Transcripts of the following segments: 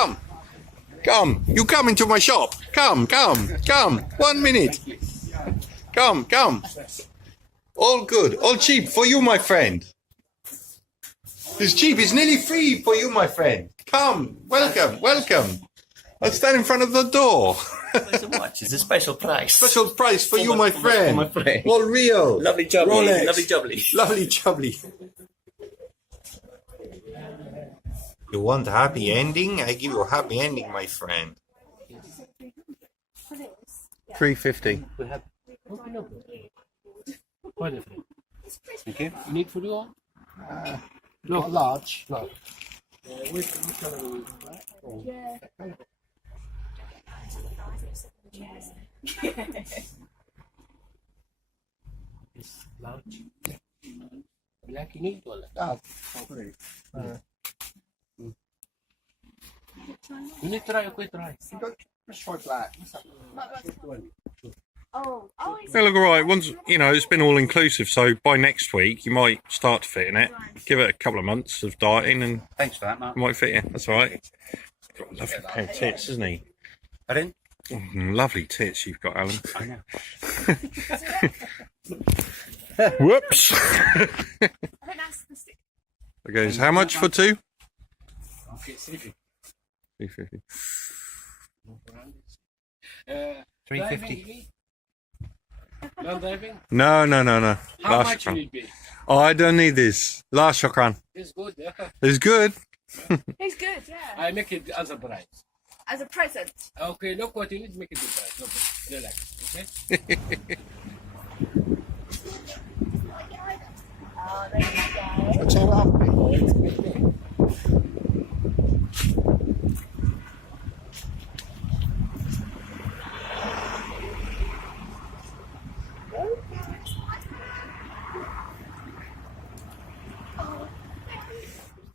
Come. Come. You come into my shop. Come. 1 minute. Come. All good. All cheap for you, my friend. It's cheap. It's nearly free for you, my friend. Come. Welcome. I'll stand in front of the door. Thanks so much. It's a special price. Special price for you, my friend. For my friend. All real. Lovely jubbly. Rolex. Lovely jubbly. Lovely jubbly. You want a happy ending? I give you a happy ending, my friend. 350. We have. Okay, no problem. Thank you. You need for you all? No, large. No. Which color are you? Black or? Yeah. It's large. Black you need or? Ah, okay. You need to try a quick try. Just try black. Oh, They look alright. Once it's been all inclusive, so by next week you might start to fit in it. Give it a couple of months of dieting and Thanks for that, Mark. you might fit in. That's alright. Got a lovely pair of tits, isn't he? Pardon? Lovely tits you've got, Alan. I know. Whoops. I think that's the stick. It goes, how much for two? Okay, 350. 350. 350. No diving? No. How Last much shotgun. will it be? Oh, I don't need this. Last shotgun. It's good. It's good. It's good, yeah. I make it as a price. As a present. Okay, look what you need, make it the price. Okay, relax. Okay? Oh, there you go. What's all up?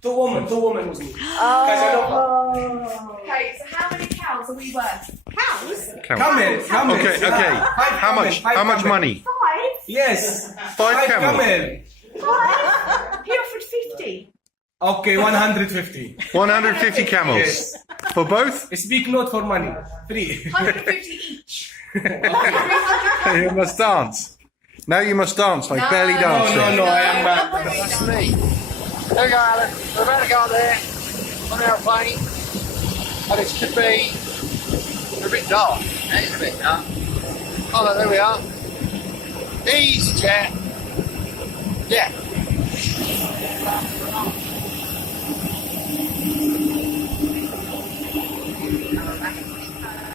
Two women with me. Oh. Okay, so how many cows are we worth? Cows? Camel. Okay. How much money? 5? Yes. 5 camels. 5? He offered 50. Okay, 150. 150 camels. Yes. For both? Speak not for money. Free. 150 each. You must dance. Now you must dance like belly dancing. No, I am That's me. There you go, Alan. We're about to go up there on the airplane. And it's to be a bit dark. It is a bit dark. Oh, look, there we are. Easy jet. Yeah.